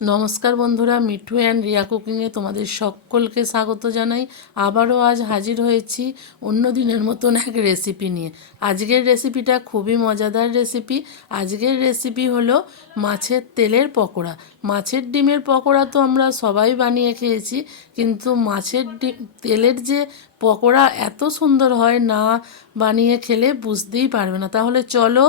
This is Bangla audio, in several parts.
নমস্কার বন্ধুরা, মিঠু অ্যান্ড রিয়া কুকিংয়ে তোমাদের সকলকে স্বাগত জানাই। আবারও আজ হাজির হয়েছি অন্য দিনের মতন এক রেসিপি নিয়ে। আজকের রেসিপিটা খুবই মজাদার রেসিপি আজকের রেসিপি হলো মাছের তেলের পকোড়া। মাছের ডিমের পকোড়া তো আমরা সবাই বানিয়ে খেয়েছি, কিন্তু মাছের ডিম, তেলের যে পকোড়া এত সুন্দর হয় না বানিয়ে খেলে বুঝতেই পারবে না। তাহলে চলো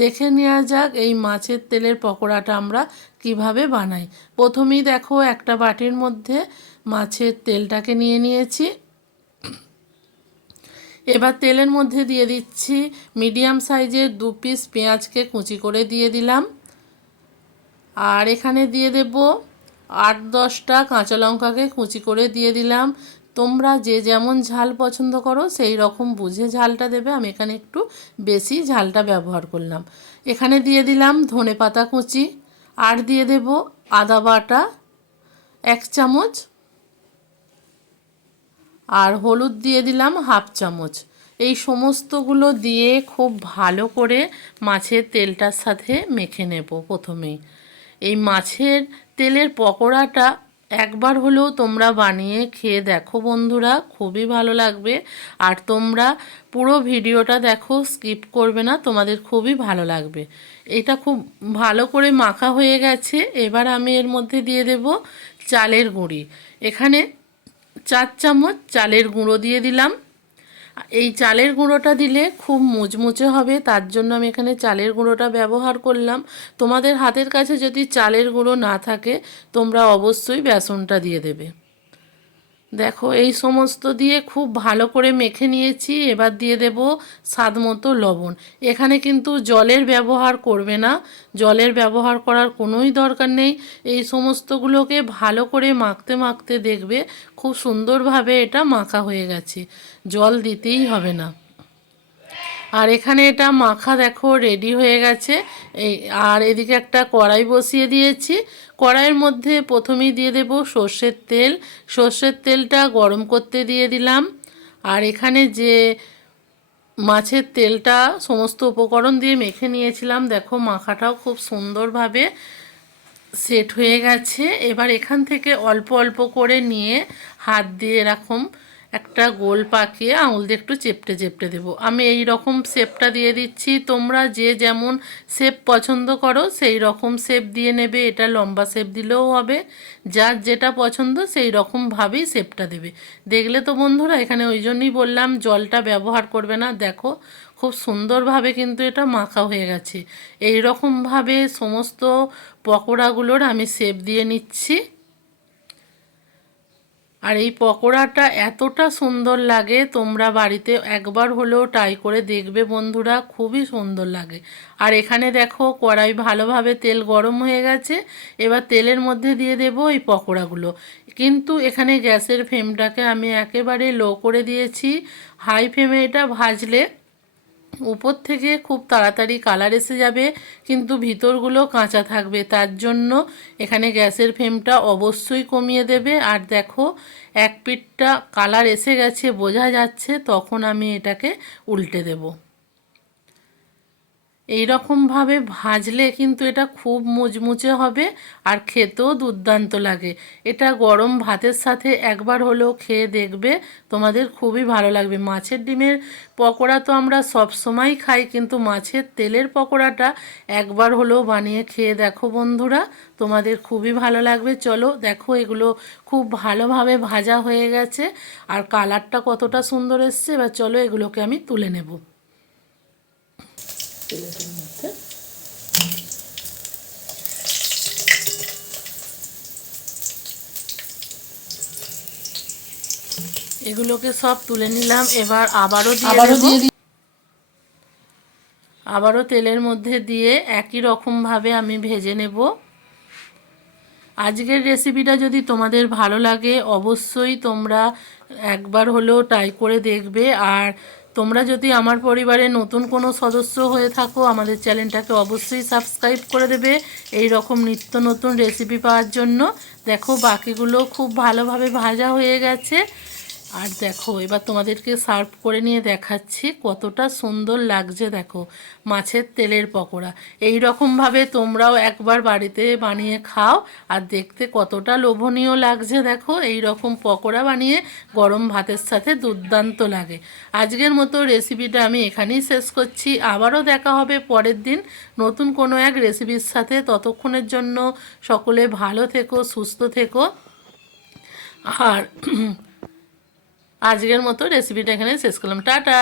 দেখে নেওয়া যাক এই মাছের তেলের পকোড়াটা আমরা কীভাবে বানাই? প্রথমেই দেখো একটা বাটির মধ্যে মাছের তেলটাকে নিয়ে নিয়েছি। এবার তেলের মধ্যে দিয়ে দিচ্ছি মিডিয়াম সাইজের দু পিস পেঁয়াজকে কুচি করে দিয়ে দিলাম। আর এখানে দিয়ে দেব আট দশটা কাঁচা লঙ্কাকে কুচি করে দিয়ে দিলাম। তোমরা যে যেমন ঝাল পছন্দ করো, সেই রকম বুঝে ঝালটা দেবে। আমি এখানে একটু বেশি ঝালটা ব্যবহার করলাম। এখানে দিয়ে দিলাম ধনে পাতা কুচি। আর দিয়ে দেব আদা বাটা, এক চামচ। আর হলুদ দিয়ে দিলাম হাফ চামচ। এই সমস্তগুলো দিয়ে খুব ভালো করে মাছের তেলটার সাথে মেখে নেব প্রথমেই। এই মাছের তেলের পকোড়াটা একবার হলেও তোমরা বানিয়ে খেয়ে দেখো বন্ধুরা, খুবই ভালো লাগবে। আর তোমরা পুরো ভিডিওটা দেখো, স্কিপ করবে না, তোমাদের খুবই ভালো লাগবে। এটা খুব ভালো করে মাখা হয়ে গেছে, এবার আমি এর মধ্যে দিয়ে দেব চালের গুঁড়ি। এখানে চার চামচ চালের গুঁড়ো দিয়ে দিলাম। এই চালের গুঁড়োটা দিলে খুব মুচমুচে হবে, তার জন্য আমি এখানে চালের গুঁড়োটা ব্যবহার করলাম। তোমাদের হাতের কাছে যদি চালের গুঁড়ো না থাকে, তোমরা অবশ্যই বেসনটা দিয়ে দেবে। দেখো, এই সমস্ত দিয়ে খুব ভালো করে মেখে নিয়েছি। এবার দিয়ে দেব স্বাদ মতো লবণ। এখানে কিন্তু জলের ব্যবহার করবে না। জলের ব্যবহার করার কোনোই দরকার নেই। এই সমস্তগুলোকে ভালো করে মাখতে মাখতে দেখবে, খুব সুন্দরভাবে এটা মাখা হয়ে গেছে। জল দিতেই হবে না। আর এখানে এটা মাখা দেখো রেডি হয়ে গেছে। এই আর এদিকে একটা কড়াই বসিয়ে দিয়েছি। কড়াইয়ের মধ্যে প্রথমেই দিয়ে দেব সর্ষের তেল। সর্ষের তেলটা গরম করতে দিয়ে দিলাম। আর এখানে যে মাছের তেলটা সমস্ত উপকরণ দিয়ে মেখে নিয়েছিলাম, দেখো মাখাটাও খুব সুন্দরভাবে সেট হয়ে গেছে। এবার এখান থেকে অল্প অল্প করে নিয়ে হাত দিয়ে এরকম একটা গোল পাকিয়ে আঙুল দিয়ে একটু চেপটে চেপটে দেবো। আমি এই রকম শেপটা দিয়ে দিচ্ছি। তোমরা যে যেমন শেপ পছন্দ করো, সেই রকম শেপ দিয়ে নেবে। এটা লম্বা শেপ দিলেও হবে। যার যেটা পছন্দ, সেই রকমভাবেই শেপটা দেবে। দেখলে তো বন্ধুরা, এখানে ওই জন্যই বললাম, জলটা ব্যবহার করবে না। দেখো, খুব সুন্দরভাবে কিন্তু এটা মাখা হয়ে গেছে। এই রকমভাবে সমস্ত পকোড়াগুলোর আমি শেপ দিয়ে নিচ্ছি। আর এই পকোড়াটা এতটা সুন্দর লাগে, তোমরা বাড়িতে একবার হলেও ট্রাই করে দেখবে বন্ধুরা, খুবই সুন্দর লাগে। আর এখানে দেখো কড়াই ভালোভাবে তেল গরম হয়ে গেছে, এবার তেলের মধ্যে দিয়ে দেব এই পকোড়াগুলো। কিন্তু এখানে গ্যাসের ফ্লেমটাকে আমি একেবারে লো করে দিয়েছি হাই ফ্লেমে এটা ভাজলে উপর থেকে খুব তাড়াতাড়ি কালার এসে যাবে, কিন্তু ভিতরগুলো কাঁচা থাকবে। তার জন্য এখানে গ্যাসের ফ্লেমটা অবশ্যই কমিয়ে দেবে। আর দেখো, এক পিঠটা কালার এসে গেছে, বোঝা যাচ্ছে, তখন আমি এটাকে উল্টে দেবো। এই রকমভাবে ভাজলে কিন্তু এটা খুব মুচমুচে হবে আর খেতেও দুর্দান্ত লাগে। এটা গরম ভাতের সাথে একবার হলেও খেয়ে দেখবে, তোমাদের খুবই ভালো লাগবে। মাছের ডিমের পকোড়া তো আমরা সব সময় খাই, কিন্তু মাছের তেলের পকোড়াটা একবার হলেও বানিয়ে খেয়ে দেখো বন্ধুরা, তোমাদের খুবই ভালো লাগবে। চলো দেখো এগুলো খুব ভালোভাবে ভাজা হয়ে গেছে, আর কালারটা কতটা সুন্দর এসছে, এবার চলো এগুলোকে আমি তুলে নেব। মধ্যে। এগুলোকে সব তুলে নিলাম এবার আবারও আবারও দিয়ে আবারও তেলের মধ্যে দিয়ে একই রকমভাবে আমি ভেজে নেব। আজকের রেসিপিটা যদি তোমাদের ভালো লাগে অবশ্যই তোমরা একবার হলেও ট্রাই করে দেখবে। আর তোমরা যদি আমার পরিবারে নতুন কোনো সদস্য হয়ে থাকো, আমাদের চ্যানেলটাকে অবশ্যই সাবস্ক্রাইব করে দেবে। এই রকম নিত্য নতুন রেসিপি পাওয়ার জন্য। দেখো, বাকিগুলো খুব ভালোভাবে ভাজা হয়ে গেছে। আর দেখো, এবার তোমাদেরকে সার্ভ করে নিয়ে দেখাচ্ছি কতটা সুন্দর লাগছে, দেখো, মাছের তেলের পকোড়া। এই রকমভাবে তোমরাও একবার বাড়িতে বানিয়ে খাও আর দেখতে কতটা লোভনীয় লাগছে, দেখো এই রকম পকোড়া বানিয়ে গরম ভাতের সাথে দুর্দান্ত লাগে। আজকের মতো রেসিপিটা আমি এখানেই শেষ করছি। আবারও দেখা হবে পরের দিন নতুন কোনো এক রেসিপির সাথে। ততক্ষণের জন্য সকলে ভালো থেকো, সুস্থ থেকো। আর আজকের মতো রেসিপিটা এখানে শেষ করলাম। টাটা!